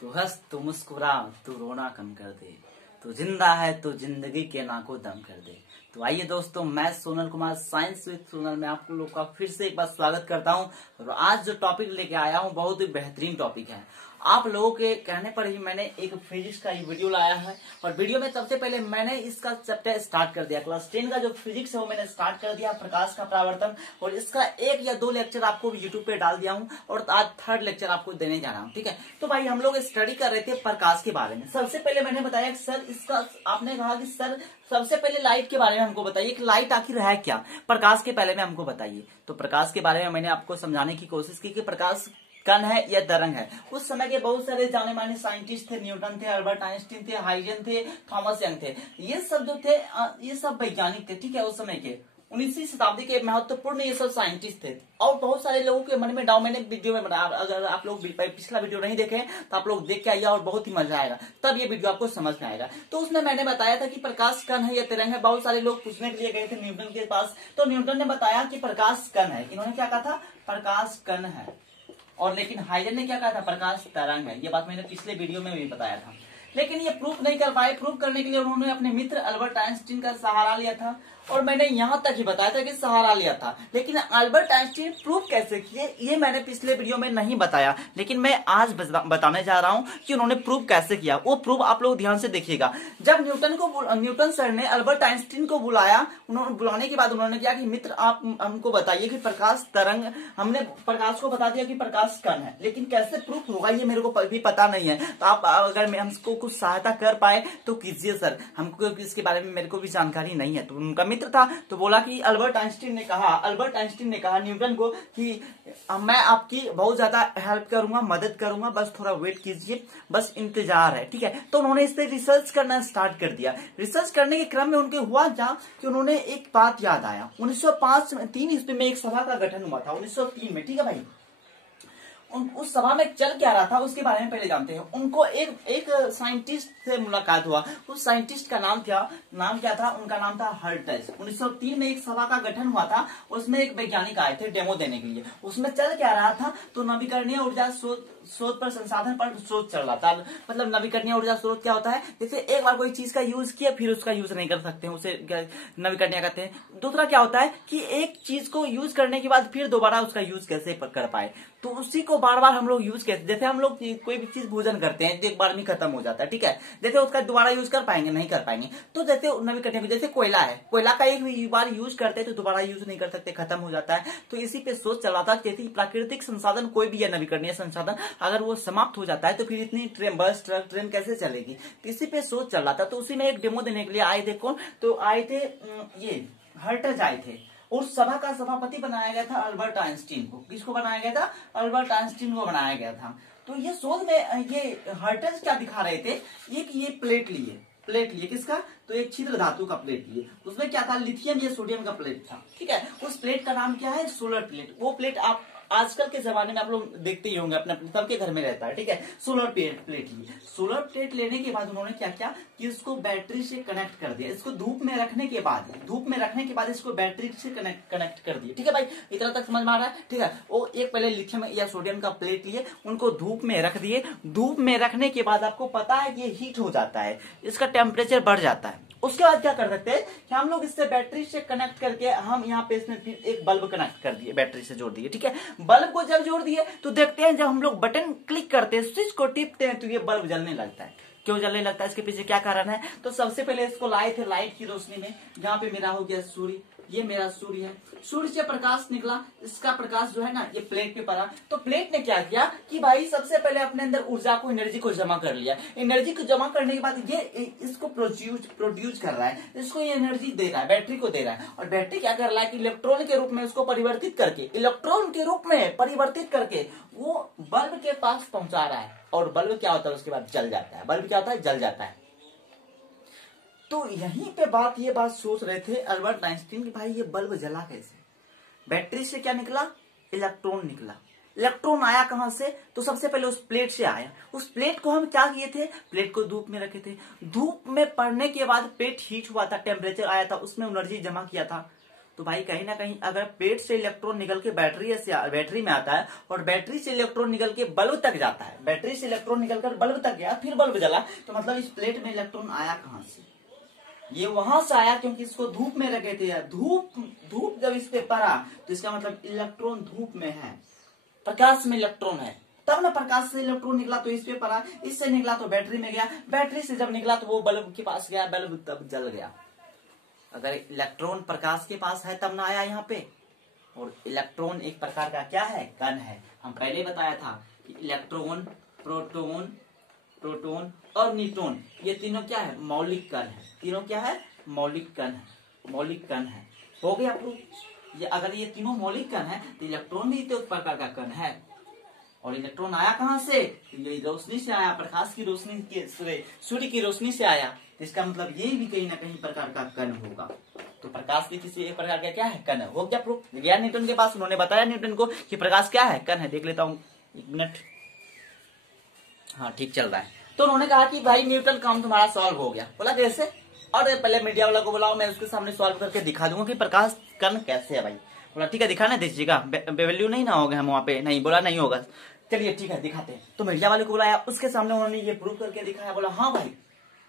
तू हंस तू मुस्कुरा तू रोना कम कर दे, तू जिंदा है तो जिंदगी के नाको दम कर दे। तो आइए दोस्तों, मैं सोनल कुमार साइंस विद सोनल में आप लोग का फिर से एक बार स्वागत करता हूं। और आज जो टॉपिक लेके आया हूं बहुत ही बेहतरीन टॉपिक है। आप लोगों के कहने पर ही मैंने एक फिजिक्स का ही वीडियो लाया है और वीडियो में सबसे पहले मैंने इसका चैप्टर स्टार्ट कर दिया। क्लास 10 का जो फिजिक्स है वो मैंने स्टार्ट कर दिया, प्रकाश का परावर्तन, और इसका 1 या 2 लेक्चर आपको यूट्यूब पे डाल दिया हूं और आज 3rd लेक्चर आपको देने जा रहा हूं। ठीक है, तो भाई हम लोग स्टडी कर रहे थे प्रकाश के बारे में। सबसे पहले मैंने बताया कि सर इसका, आपने कहा कि सर सबसे पहले लाइट के बारे में हमको बताइए कि लाइट आखिर है क्या, प्रकाश के पहले में हमको बताइए। तो प्रकाश के बारे में मैंने आपको समझाने की कोशिश की कि प्रकाश कण है या तरंग है। उस समय के बहुत सारे जाने माने साइंटिस्ट थे, न्यूटन थे, अल्बर्ट आइंस्टीन थे, हाइजन थे, थॉमस यंग थे। ये सब जो थे ये सब वैज्ञानिक थे। ठीक है, उस समय के 19वीं शताब्दी के महत्वपूर्ण ये सब साइंटिस्ट थे। और बहुत सारे लोगों के मन में डाउट, मैंने वीडियो में बताया, अगर आप लोग पिछला वीडियो नहीं देखे तो आप लोग देख के आइए और बहुत ही मजा आएगा, तब ये वीडियो आपको समझ में आएगा। तो उसमें मैंने बताया था कि प्रकाश कण है या तरंग है। बहुत सारे लोग पूछने के लिए गए थे न्यूटन के पास, तो न्यूटन ने बताया कि प्रकाश कण है। इन्होंने क्या कहा था? प्रकाश कण है। और लेकिन हाइजन ने क्या कहा था? प्रकाश तरंग है। ये बात मैंने पिछले वीडियो में भी बताया था, लेकिन ये प्रूफ नहीं कर पाए। प्रूफ करने के लिए उन्होंने अपने मित्र अल्बर्ट आइंस्टीन का सहारा लिया था, और मैंने यहां तक ही बताया था कि सहारा लिया था। लेकिन अल्बर्ट आइंस्टीन प्रूफ कैसे किए ये मैंने पिछले वीडियो में नहीं बताया, लेकिन मैं आज बताने जा रहा हूं कि उन्होंने प्रूफ कैसे किया। वो प्रूफ आप लोग ध्यान से देखिएगा। जब न्यूटन सर ने अल्बर्ट आइंस्टीन को बुलाया, उन्होंने बुलाने के बाद उन्होंने क्या कि मित्र आप हमको बताइए कि प्रकाश तरंग, हमने प्रकाश को बता दिया कि प्रकाश कण है, लेकिन कैसे प्रूफ होगा ये मेरे को भी पता नहीं है। तो आप अगर हमको कुछ सहायता कर पाए तो कीजिए सर, हमको इसके बारे में मेरे को भी जानकारी नहीं है। तो उनका मित्र था, तो बोला कि अल्बर्ट आइंस्टीन ने कहा न्यूटन को कि मैं आपकी बहुत ज्यादा हेल्प करूंगा, मदद करूंगा, बस थोड़ा वेट कीजिए, बस इंतजार है। ठीक है, तो उन्होंने इस पे रिसर्च करना स्टार्ट कर दिया। रिसर्च करने के क्रम में उनके हुआ क्या कि उन्होंने एक बात याद आया। 1903 ईस्वी में एक सभा का गठन हुआ था, 1903 में। ठीक है भाई, उस सभा में चल क्या रहा था उसके बारे में पहले जानते हैं। उनको एक साइंटिस्ट से मुलाकात हुआ। उस साइंटिस्ट का नाम क्या था? उनका नाम था हर्ट्ज। 1903 में एक सभा का गठन हुआ था, उसमें एक वैज्ञानिक आए थे डेमो देने के लिए। उसमें चल क्या रहा था? तो नवीकरणीय ऊर्जा शोध पर, संसाधन पर शोध चल रहा था। मतलब नवीकरणीय ऊर्जा स्रोत क्या होता है? जैसे एक बार कोई चीज का यूज किया फिर उसका यूज नहीं कर सकते हैं, उसे नवीकरणीय कहते हैं। दूसरा क्या होता है कि एक चीज को यूज करने के बाद फिर दोबारा उसका यूज कैसे कर पाए, तो उसी को बार बार हम लोग यूज करते। जैसे हम लोग कोई भी चीज भोजन करते हैं तो एक बार में खत्म हो जाता है। ठीक है, जैसे उसका दोबारा यूज कर पाएंगे? नहीं कर पाएंगे। तो जैसे नवीकरणीय, जैसे कोयला है, कोयला का एक बार यूज करते हैं तो दोबारा यूज नहीं कर सकते, खत्म हो जाता है। तो इसी पे सोच चल रहा था, जैसे प्राकृतिक संसाधन कोई भी है, नवीकरणीय संसाधन, अगर वो समाप्त हो जाता है तो फिर इतनी बस ट्रक ट्रेन कैसे चलेगी? तो इसी पे सोच चल रहा था। तो उसी में एक डेमो देने के लिए आए थे। कौन? तो आए थे ये हर्ट्ज आए थे। उस सभा का सभापति बनाया गया था अल्बर्ट आइंस्टीन को। किसको बनाया गया था? अल्बर्ट आइंस्टीन को बनाया गया था। तो ये शोध में ये हर्ट्ज क्या दिखा रहे थे? ये प्लेट लिए किसका? तो एक छिद्र धातु का प्लेट लिए। उसमें क्या था? लिथियम या सोडियम का प्लेट था। ठीक है, उस प्लेट का नाम क्या है? Solar plate. वो प्लेट आप आजकल के जमाने में आप लोग देखते ही होंगे, अपने सबके घर में रहता है। ठीक है, सोलर प्लेट लिए। सोलर प्लेट लेने के बाद उन्होंने क्या किया कि इसको बैटरी से कनेक्ट कर दिया। इसको धूप में रखने के बाद इसको बैटरी से कनेक्ट कर दिया। ठीक है भाई, इतना तक समझ में आ रहा है? ठीक है, वो एक पहले लिथियम या सोडियम का प्लेट लिए, उनको धूप में रख दिए। धूप में रखने के बाद आपको पता है कि ये हीट हो जाता है, इसका टेम्परेचर बढ़ जाता है। उसके बाद क्या कर सकते हैं कि हम लोग इससे बैटरी से कनेक्ट करके हम यहाँ पे इसमें फिर एक बल्ब कनेक्ट कर दिए, बैटरी से जोड़ दिए। ठीक है, बल्ब को जब जोड़ दिए तो देखते हैं जब हम लोग बटन क्लिक करते हैं, स्विच को टिपते हैं, तो ये बल्ब जलने लगता है। क्यों जलने लगता है? इसके पीछे क्या कारण है? तो सबसे पहले इसको लाए थे लाइट की रोशनी में। जहां पे मेरा हो गया सूर्य, ये मेरा सूर्य है, सूर्य से प्रकाश निकला, इसका प्रकाश जो है ना ये प्लेट पे पड़ा। तो प्लेट ने क्या किया कि भाई सबसे पहले अपने अंदर ऊर्जा को, एनर्जी को जमा कर लिया। एनर्जी को जमा करने के बाद ये इसको प्रोड्यूस कर रहा है, इसको ये एनर्जी दे रहा है, बैटरी को दे रहा है। और बैटरी क्या कर रहा है कि इलेक्ट्रॉन के रूप में उसको परिवर्तित करके वो बल्ब के पास पहुंचा रहा है। और बल्ब क्या होता है? उसके बाद जल जाता है। बल्ब क्या होता है? जल जाता है। तो यहीं पे ये बात सोच रहे थे अल्बर्ट आइंस्टीन कि भाई ये बल्ब जला कैसे? बैटरी से क्या निकला? इलेक्ट्रॉन निकला। इलेक्ट्रॉन आया कहां से? तो सबसे पहले उस प्लेट से आया। उस प्लेट को हम क्या किए थे? प्लेट को धूप में रखे थे। धूप में पड़ने के बाद प्लेट हीट हुआ था, टेम्परेचर आया था, उसमें एनर्जी जमा किया था। तो भाई कहीं ना कहीं अगर प्लेट से इलेक्ट्रॉन निकल के बैटरी में आता है और बैटरी से इलेक्ट्रॉन निकल के बल्ब तक जाता है, बैटरी से इलेक्ट्रॉन निकलकर बल्ब तक गया, फिर बल्ब जला, तो मतलब इस प्लेट में इलेक्ट्रॉन आया कहां से? ये वहां से आया, क्योंकि इसको धूप में रखे थे। धूप जब इस पे पड़ा तो इसका मतलब इलेक्ट्रॉन धूप में है, प्रकाश में इलेक्ट्रॉन है, तब ना प्रकाश से इलेक्ट्रॉन निकला तो इस पे पड़ा, इससे निकला तो बैटरी में गया, बैटरी से जब निकला तो वो बल्ब के पास गया, बल्ब तब जल गया। अगर इलेक्ट्रॉन प्रकाश के पास है तब ना आया यहाँ पे। और इलेक्ट्रॉन एक प्रकार का क्या है? कण है। हम पहले बताया था कि इलेक्ट्रॉन, प्रोटॉन और न्यूट्रॉन, ये तीनों क्या है? मौलिक कण है। तीनों क्या है? मौलिक कण है। मौलिक कण है, हो गया प्रूफ। ये अगर ये तीनों मौलिक कण है तो इलेक्ट्रॉन भी तो एक प्रकार का कण है। और इलेक्ट्रॉन आया कहां से? ये रोशनी से आया, प्रकाश की रोशनी के, सूर्य की रोशनी से आया। तो इसका मतलब ये भी कहीं ना कहीं प्रकार का कण होगा। तो प्रकाश भी किसी एक प्रकार का क्या है? कण है। हो गया प्रूफ। गया न्यूटन के पास, उन्होंने बताया न्यूटन को कि प्रकाश क्या है? कण है। देख लेता हूँ, एक मिनट। हाँ, ठीक चल रहा है। तो उन्होंने कहा कि भाई न्यूटन, काम तुम्हारा सॉल्व हो गया। बोला कैसे? और पहले मीडिया वाला को बुलाओ, मैं उसके सामने सॉल्व करके दिखा दूंगा कि प्रकाश कण कैसे है। भाई बोला ठीक है, दिखाने दीजिएगा, बेवैल्यू नहीं ना होगा हम वहाँ पे। नहीं, बोला नहीं होगा। चलिए ठीक है, दिखाते हैं। तो मीडिया वाले को बुलाया, उसके सामने उन्होंने ये प्रूव करके दिखाया। बोला हाँ भाई,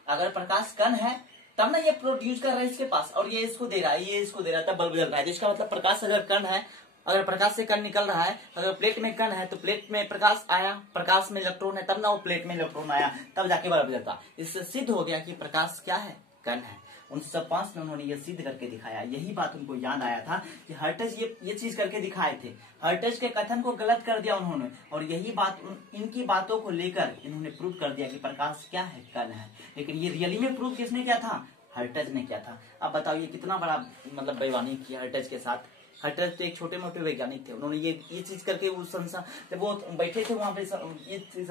अगर प्रकाश कण है तब ना ये प्रोड्यूस कर रहा है इसके पास, और ये इसको दे रहा है, ये इसको दे रहा है, तब बल्ब जल रहा है। तो इसका मतलब प्रकाश अगर कण है, अगर प्रकाश से कण निकल रहा है, अगर प्लेट में कण है तो प्लेट में प्रकाश आया, प्रकाश में इलेक्ट्रॉन है, तब ना वो प्लेट में इलेक्ट्रॉन आया, तब जाके बल्ब जलता। इससे सिद्ध हो गया कि प्रकाश क्या है? कण है। 1905 में उन्होंने ये सिद्ध करके दिखाया। यही बात उनको याद आया था कि हर्ट्ज ये चीज करके दिखाए थे। हर्ट्ज के कथन को गलत कर दिया उन्होंने, और यही बात, इनकी बातों को लेकर इन्होंने प्रूव कर दिया कि प्रकाश क्या है? कण है। लेकिन ये रियली में प्रूव किसने किया था? हर्ट्ज ने किया था। अब बताओ ये कितना बड़ा मतलब वैज्ञानिक किया हर्ट्ज के साथ। हर्ट्ज तो एक छोटे मोटे वैज्ञानिक थे, उन्होंने ये चीज करके उस जब वो बैठे थे वहां पे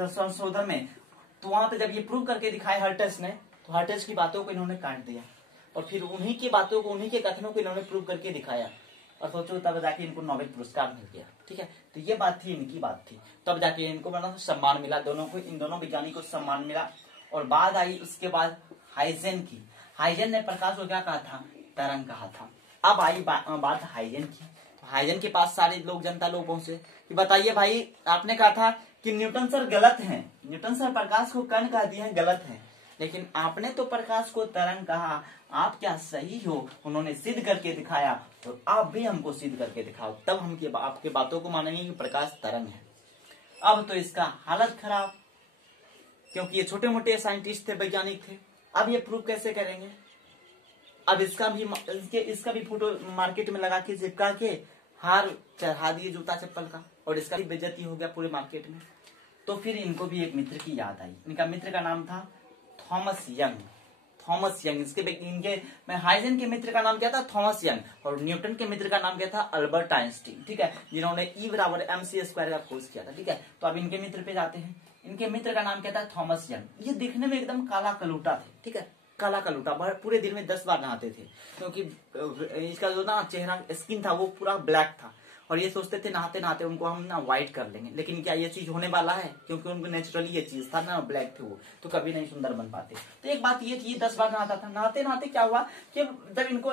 संशोधन में, तो वहां पे जब ये प्रूव करके दिखाए हर्ट्ज ने, तो हर्ट्ज की बातों को इन्होंने काट दिया, और फिर उन्हीं की बातों को, उन्हीं के कथनों को इन्होंने प्रूव करके दिखाया, और सोचो तब जाके इनको नोबेल पुरस्कार मिल गया। ठीक है, तो ये बात थी, इनकी बात थी, तब जाके इनको मतलब सम्मान मिला, दोनों को, इन दोनों वैज्ञानिकों को सम्मान मिला। और बात आई उसके बाद हाइजेन की। हाइजेन ने प्रकाश को क्या कहा था? तरंग कहा था। अब आई बात हाइजेन की। तो हाइजेन के पास सारे लोग, जनता लोग पहुंचे कि बताइए भाई, आपने कहा था कि न्यूटन सर गलत हैं, न्यूटन सर प्रकाश को कण कह दिए हैं, गलत है, लेकिन आपने तो प्रकाश को तरंग कहा, आप क्या सही हो? उन्होंने सिद्ध करके दिखाया, तो आप भी हमको सिद्ध करके दिखाओ, तब हम आपके बातों को मानेंगे कि प्रकाश तरंग है। अब तो इसका हालत खराब, क्योंकि ये छोटे मोटे साइंटिस्ट थे, वैज्ञानिक थे। अब ये प्रूव कैसे करेंगे? अब इसका भी फोटो मार्केट में लगा के, चिपका के हार चढ़ा दिए जूता चप्पल का, और इसका भी बेइज्जती हो गया पूरे मार्केट में। तो फिर इनको भी एक मित्र की याद आई। इनका मित्र का नाम था थॉमस यंग। थॉमस यंग, इनके हाइजेन के मित्र का नाम क्या था? Thomas young. और न्यूटन के मित्र का नाम क्या था? Albert Einstein. ठीक है, जिन्होंने E बराबर mc² का खोज किया था। ठीक है, तो अब इनके मित्र पे जाते हैं। इनके मित्र का नाम क्या था? Thomas young. ये दिखने में एकदम काला कलूटा थे। ठीक है, काला कलूटा, पूरे दिन में 10 बार नहाते थे, क्योंकि इसका जो ना चेहरा, स्किन था, वो पूरा ब्लैक था, और ये सोचते थे नहाते नहाते उनको हम ना व्हाइट कर लेंगे। लेकिन क्या ये चीज होने वाला है? क्योंकि उनको नेचुरली ये चीज था ना, ब्लैक थे वो, तो कभी नहीं सुंदर बन पाते। तो एक बात ये थी, 10 बार नहाता था। नहाते नहाते क्या हुआ कि जब इनको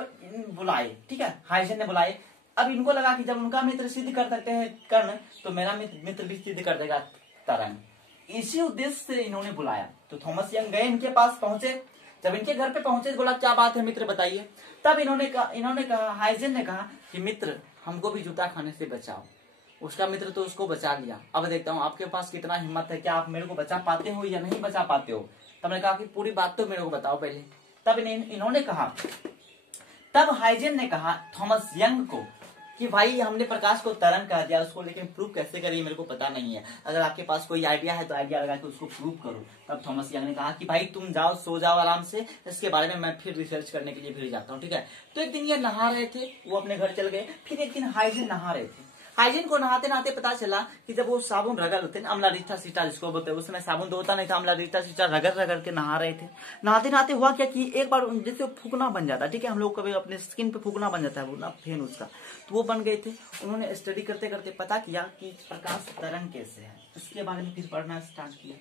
बुलाए, ठीक है, हाइजेन ने बुलाए, अब इनको लगा कि जब उनका मित्र सिद्ध कर सकते हैं कर्ण, तो मेरा मित्र भी सिद्ध कर देगा तरंग। इसी उद्देश्य से इन्होंने बुलाया। तो थॉमस यंग गए, इनके पास पहुंचे। जब इनके घर पे पहुंचे तो बोला क्या बात है मित्र, बताइए। तब इन्होंने कहा, हाइजेन ने कहा कि मित्र, हमको भी जूता खाने से बचाओ। उसका मित्र तो उसको बचा लिया। अब देखता हूँ आपके पास कितना हिम्मत है, क्या आप मेरे को बचा पाते हो या नहीं बचा पाते हो। तब ने कहा कि पूरी बात तो मेरे को बताओ पहले। तब इन्होंने कहा, तब हाइजेन ने कहा थॉमस यंग को कि भाई हमने प्रकाश को तरंग कह दिया उसको, लेकिन प्रूव कैसे करिए मेरे को पता नहीं है। अगर आपके पास कोई आइडिया है तो आइडिया लगा के उसको प्रूव करो। तब थॉमस यंग ने कहा कि भाई तुम जाओ, सो जाओ आराम से, इसके बारे में मैं फिर रिसर्च करने के लिए फिर जाता हूँ। ठीक है, तो एक दिन ये नहा रहे थे, वो अपने घर चल गए। फिर एक दिन हाइजेन नहा रहे थे। हाइजीन को नहाते नहाते पता चला कि जब वो साबुन रगड़ होते ना, अम्ला रीठा सीटा जिसको बोलते हैं, उस समय साबुन तो होता नहीं था, अम्ला रीठा सीटा रगड़ रगड़ के नहा रहे थे। नहाते नहाते हुआ क्या कि एक बार जैसे फूकना बन जाता है, ठीक है, हम लोग कभी अपने स्किन पे फूकना बन जाता है, वो ना फेन उसका, तो वो बन गए थे। उन्होंने स्टडी करते करते पता किया कि प्रकाश तरंग कैसे है, उसके बारे में फिर पढ़ना स्टार्ट किया।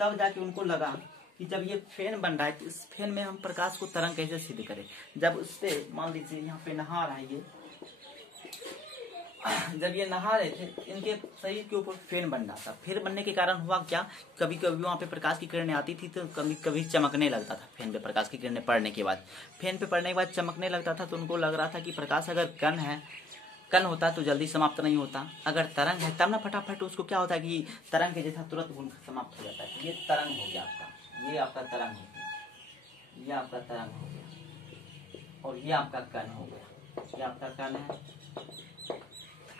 तब जाके उनको लगा कि जब ये फैन बन रहा है तो इस फैन में हम प्रकाश को तरंग कैसे सिद्ध करें। जब उससे मान लीजिए यहाँ पे नहा रहा है ये, जब ये नहा रहे थे इनके शरीर के ऊपर फैन बन रहा था। फैन बनने के कारण हुआ क्या, कभी कभी वहाँ पे प्रकाश की किरणें आती थी तो कभी कभी चमकने लगता था। फैन पे प्रकाश की किरणें पड़ने के बाद, फैन पे पड़ने के बाद चमकने लगता था, तो उनको लग रहा था कि प्रकाश अगर कण है, कण होता तो जल्दी समाप्त नहीं होता, अगर तरंग है तब ना फटाफट उसको क्या होता है कि तरंग के जैसा तुरंत गुण समाप्त हो जाता है। ये तरंग हो गया आपका, ये आपका तरंग हो गया, ये आपका तरंग हो गया, और ये आपका कण हो गया, ये आपका कण है।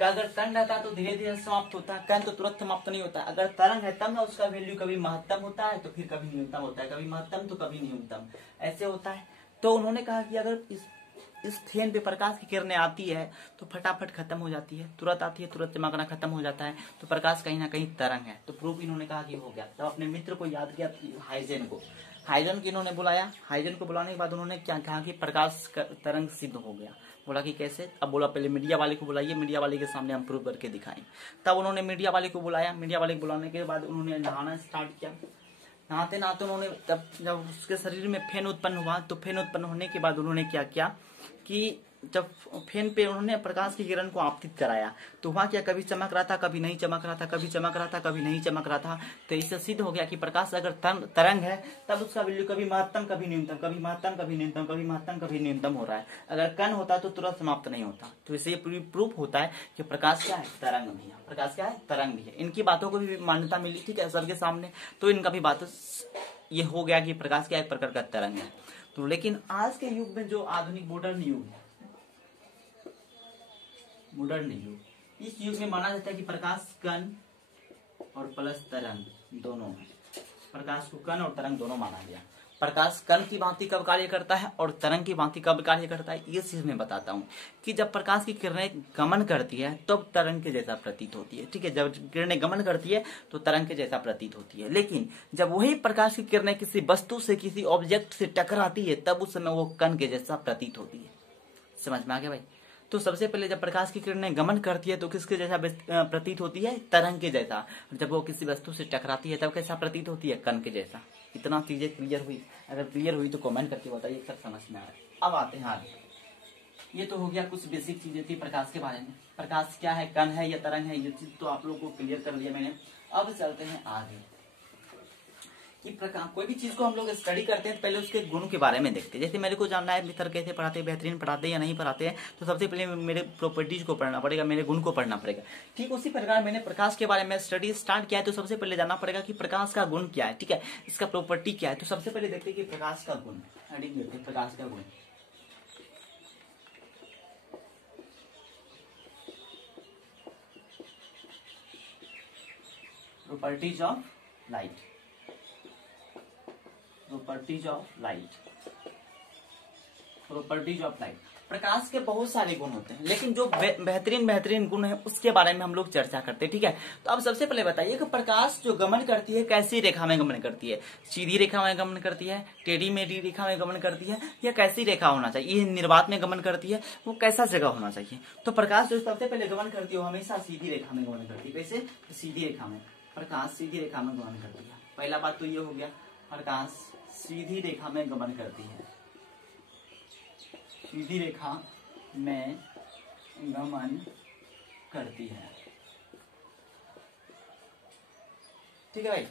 अगर कण रहता तो धीरे धीरे समाप्त होता है, कण तो तुरंत समाप्त नहीं होता। अगर तरंग है तब ना उसका वैल्यू कभी महत्तम होता है तो फिर कभी न्यूनतम होता है, कभी महत्तम तो कभी न्यूनतम, ऐसे होता है। तो उन्होंने कहा कि अगर इस फैन पे प्रकाश की किरणें आती है तो फटाफट खत्म हो जाती है, तुरंत आती है तुरंत चमकना खत्म हो जाता है, तो प्रकाश कहीं ना कहीं तरंग है। तो प्रूफ इन्होंने कहा कि हो गया। तब अपने मित्र को याद किया, हाइजेन को, हाइजेन को इन्होंने बुलाया। हाइजेन को बुलाने के बाद उन्होंने क्या कहा कि प्रकाश तरंग सिद्ध हो गया। बोला कि कैसे, अब बोला पहले मीडिया वाले को बुलाइए, मीडिया वाले के सामने हम प्रूव करके दिखाएं। तब उन्होंने मीडिया वाले को बुलाया। मीडिया वाले को बुलाने के बाद उन्होंने नहाना स्टार्ट किया। नहाते नहाते उन्होंने जब उसके शरीर में फैन उत्पन्न हुआ, तो फैन उत्पन्न होने के बाद उन्होंने क्या किया कि जब फैन पे उन्होंने प्रकाश की किरण को आपतित कराया तो वहाँ क्या, कभी चमक रहा था कभी नहीं चमक रहा था, कभी चमक रहा था कभी नहीं चमक रहा था। तो इससे सिद्ध हो गया कि प्रकाश अगर तरंग है तब उसका वैल्यू कभी महत्तम कभी न्यूनतम, कभी महत्तम कभी न्यूनतम, कभी महत्तम कभी न्यूनतम हो रहा है। अगर कण होता तो तुरंत समाप्त नहीं होता। तो इससे ये प्रूफ होता है कि प्रकाश क्या है, तरंग भी है। प्रकाश क्या है, तरंग भी है। इनकी बातों को भी मान्यता मिली, ठीक है, सबके सामने। तो इनका भी बात ये हो गया कि प्रकाश क्या है, प्रकार का तरंग है। तो लेकिन आज के युग में जो आधुनिक मॉडर्न युग है, मॉडर्न युग, इस युग में माना जाता है कि प्रकाश कण और प्लस तरंग दोनों है। प्रकाश को कण और तरंग दोनों माना गया। प्रकाश कण की भांति कब कार्य करता है और तरंग की भांति कब कार्य करता है, ये चीज मैं बताता हूँ कि जब प्रकाश की किरणें गमन करती है तब तो तरंग के जैसा प्रतीत होती है, ठीक है। जब किरणें गमन करती है तो तरंग के जैसा प्रतीत होती है। लेकिन जब वही प्रकाश की किरणें किसी वस्तु से, किसी ऑब्जेक्ट से टकराती है तब उस समय वो कण के जैसा प्रतीत होती है। समझ में आ गया भाई। तो सबसे पहले जब प्रकाश की किरणें गमन करती है तो किसके जैसा प्रतीत होती है, तरंग के जैसा। जब वो किसी वस्तु से टकराती है तब कैसा प्रतीत होती है, कण के जैसा। इतना चीजें क्लियर हुई? अगर क्लियर हुई तो कमेंट करके बताइए सब समझ में आ रहा है। अब आते हैं आगे। ये तो हो गया कुछ बेसिक चीजें थी प्रकाश के बारे में। प्रकाश क्या है, कण है या तरंग है, ये चीज तो आप लोगों को क्लियर कर लिया मैंने। अब चलते हैं आगे कि प्रकाश, कोई भी चीज को हम लोग स्टडी करते हैं पहले उसके गुण के बारे में देखते हैं। जैसे मेरे को जानना है मित्र कैसे पढ़ाते हैं, बेहतरीन पढ़ाते हैं या नहीं पढ़ाते हैं, तो सबसे पहले मेरे प्रॉपर्टीज को पढ़ना पड़ेगा, मेरे गुण को पढ़ना पड़ेगा। ठीक उसी प्रकार मैंने प्रकाश के बारे में स्टडी स्टार्ट किया है तो सबसे पहले जानना पड़ेगा कि प्रकाश का गुण क्या है, ठीक है, इसका प्रॉपर्टी क्या है। तो सबसे पहले देखते हैं कि प्रकाश का गुण, हेडिंग देखते हैं प्रकाश का गुण। Properties of light, properties of light, properties of light. प्रकाश के बहुत सारे गुण होते हैं लेकिन जो बेहतरीन गुण है उसके बारे में हम लोग चर्चा करते हैं, ठीक है। तो अब सबसे पहले बताइए कि प्रकाश जो गमन करती है कैसी रेखा में गमन करती है, सीधी रेखा में गमन करती है, टेढ़ी मेढ़ी रेखा में गमन करती है, या कैसी रेखा होना चाहिए, ये निर्वात में गमन करती है, वो कैसा जगह होना चाहिए। तो प्रकाश जो सबसे पहले गमन करती है वो हमेशा सीधी रेखा में गमन करती है। कैसे, सीधी रेखा में, प्रकाश सीधी रेखा में गमन करती है। पहला बात तो ये हो गया, प्रकाश सीधी रेखा में गमन करती है, सीधी रेखा में गमन करती है, ठीक है भाई।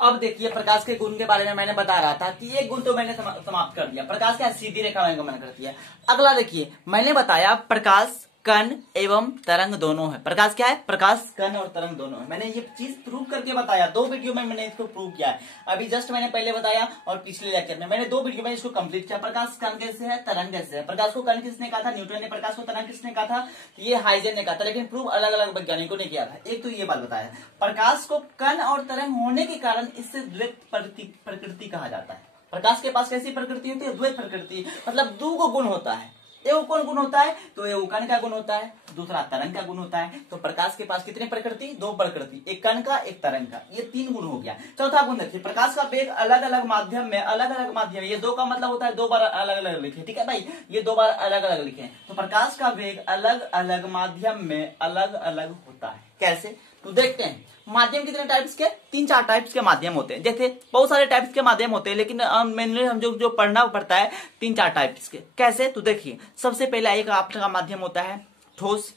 अब देखिए प्रकाश के गुण के बारे में मैंने बता रहा था कि एक गुण तो मैंने समाप्त कर दिया, प्रकाश क्या सीधी रेखा में गमन करती है। अगला देखिए मैंने बताया प्रकाश कण एवं तरंग दोनों है। प्रकाश क्या है, प्रकाश कण और तरंग दोनों है। मैंने ये चीज प्रूव करके बताया, 2 वीडियो में मैंने इसको प्रूव किया है। अभी जस्ट मैंने पहले बताया और पिछले लेक्चर में मैंने 2 वीडियो में इसको कंप्लीट किया। प्रकाश कण कैसे है, तरंग कैसे है। प्रकाश को कण किसने कहा था, न्यूटन ने। प्रकाश को तरंग किसने कहा था, ये हाइजेन ने कहा था। लेकिन प्रूव अलग अलग वैज्ञानिकों ने किया था। एक तो ये बात बताया, प्रकाश को कण और तरंग होने के कारण इससे द्वैत प्रकृति कहा जाता है। प्रकाश के पास कैसी प्रकृति होती है, द्वैत प्रकृति, मतलब 2 गुण होता है। एक कौन गुण होता है, तो एक कण का गुण होता है, दूसरा तरंग का गुण होता है। तो प्रकाश के पास कितने प्रकृति, 2 प्रकृति, एक कण का एक तरंग का, ये 3 गुण हो गया। चौथा गुण देखिए, प्रकाश का वेग अलग अलग माध्यम में, अलग अलग माध्यम, ये 2 का मतलब होता है 2 बार अलग अलग लिखे, ठीक है भाई, ये 2 बार अलग अलग लिखे। तो प्रकाश का वेग अलग अलग माध्यम में अलग अलग होता है। कैसे, तो देखते हैं माध्यम कितने टाइप्स के, 3-4 टाइप्स के माध्यम होते हैं। जैसे बहुत सारे टाइप्स के माध्यम होते हैं, लेकिन मेनली हम जो पढ़ना पड़ता है 3-4 टाइप्स के। कैसे, तो देखिए सबसे पहला एक आपका माध्यम होता है ठोस,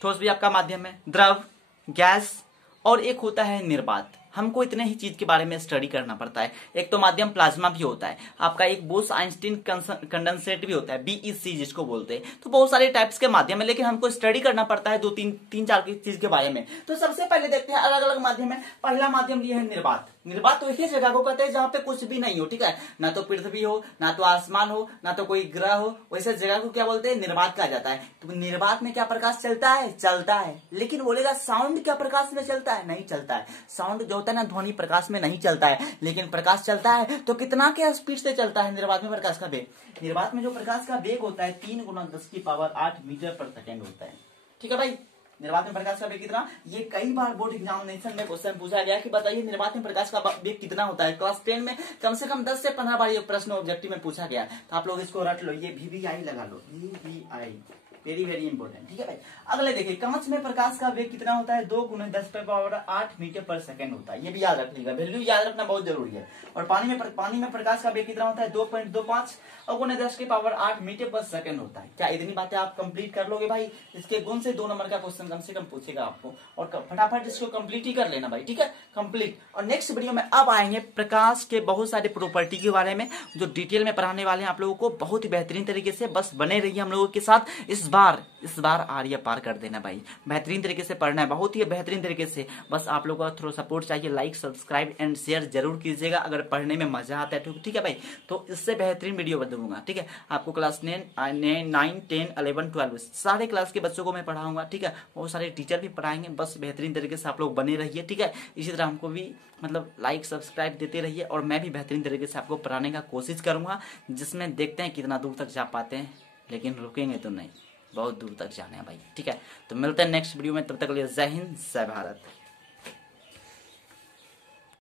ठोस भी आपका माध्यम है, द्रव, गैस, और एक होता है निर्वात। हमको इतने ही चीज के बारे में स्टडी करना पड़ता है। एक तो माध्यम प्लाज्मा भी होता है आपका, एक बोस आइंस्टीन कंडेंसेट भी होता है, बीईसी जिसको बोलते हैं। तो बहुत सारे टाइप्स के माध्यम है, लेकिन हमको स्टडी करना पड़ता है 2-3-4 चीज के बारे में। तो सबसे पहले देखते हैं अलग अलग माध्यम है। पहला माध्यम ये है निर्वात। निर्वात तो ऐसी जगह को कहते हैं जहाँ पे कुछ भी नहीं हो, ठीक है, ना तो पृथ्वी हो, ना तो आसमान हो, ना तो कोई ग्रह हो, वैसे जगह को क्या बोलते हैं, निर्वात कहा जाता है। तो निर्वात में क्या प्रकाश चलता है, चलता है, लेकिन बोलेगा साउंड क्या प्रकाश में चलता है, नहीं चलता है। साउंड जो होता है ना, ध्वनि प्रकाश में नहीं चलता है, लेकिन प्रकाश चलता है तो कितना के स्पीड से चलता है निर्वात में प्रकाश का वेग। निर्वात में जो प्रकाश का वेग होता है 3 × 10⁸ मीटर पर सेकेंड होता है, ठीक है भाई। निर्वात में प्रकाश का वेग कितना, ये कई बार बोर्ड एग्जामिनेशन में क्वेश्चन पूछा गया कि बताइए निर्वात में प्रकाश का वेग कितना होता है। क्लास 10 में कम से कम 10 से 15 बार ये प्रश्न ऑब्जेक्टिव में पूछा गया। तो आप लोग इसको रट लो, ये VVI लगा लो, VVI, वेरी वेरी इंपॉर्टेंट, ठीक है भाई। अगले देखिए कांच में प्रकाश का वेग कितना होता है, 2 × 10⁸ मीटर पर सेकंड होता है। ये भी याद रख लीजिएगा, वैल्यू याद रखना बहुत जरूरी है। और पानी में प्रकाश का वेग कितना होता है, 2.25 और 10⁸ मीटर पर सेकंड होता है। क्या इतनी बातें आप कंप्लीट कर लोगे भाई? इसके गुण से 2 नंबर का क्वेश्चन कम से कम पूछेगा आपको, और फटाफट इसको कंप्लीट ही कर लेना भाई, ठीक है, कंप्लीट। और नेक्स्ट वीडियो में अब आएंगे प्रकाश के बहुत सारे प्रॉपर्टी के बारे में, जो डिटेल में पढ़ाने वाले हैं आप लोगों को बहुत ही बेहतरीन तरीके से। बस बने रहिए हम लोगों के साथ। इस बार आर्य पार कर देना भाई, बेहतरीन तरीके से पढ़ना है, बहुत ही बेहतरीन तरीके से। बस आप लोगों का थोड़ा सपोर्ट चाहिए, लाइक सब्सक्राइब एंड शेयर जरूर कीजिएगा अगर पढ़ने में मजा आता है तो, ठीक है भाई। तो इससे बेहतरीन वीडियो दूंगा, ठीक है। आपको क्लास 9, 10, 11, 12 सारे क्लास के बच्चों को मैं पढ़ाऊंगा, ठीक है। बहुत सारे टीचर भी पढ़ाएंगे, बस बेहतरीन तरीके से आप लोग बने रहिए, ठीक है। इसी तरह हमको भी मतलब लाइक सब्सक्राइब देते रहिए, और मैं भी बेहतरीन तरीके से आपको पढ़ाने का कोशिश करूंगा, जिसमें देखते हैं कितना दूर तक जा पाते हैं, लेकिन रुकेंगे तो नहीं, बहुत दूर तक जाना है भाई, ठीक है। तो मिलते हैं नेक्स्ट वीडियो में, तब तक के लिए जय हिंद, जय भारत।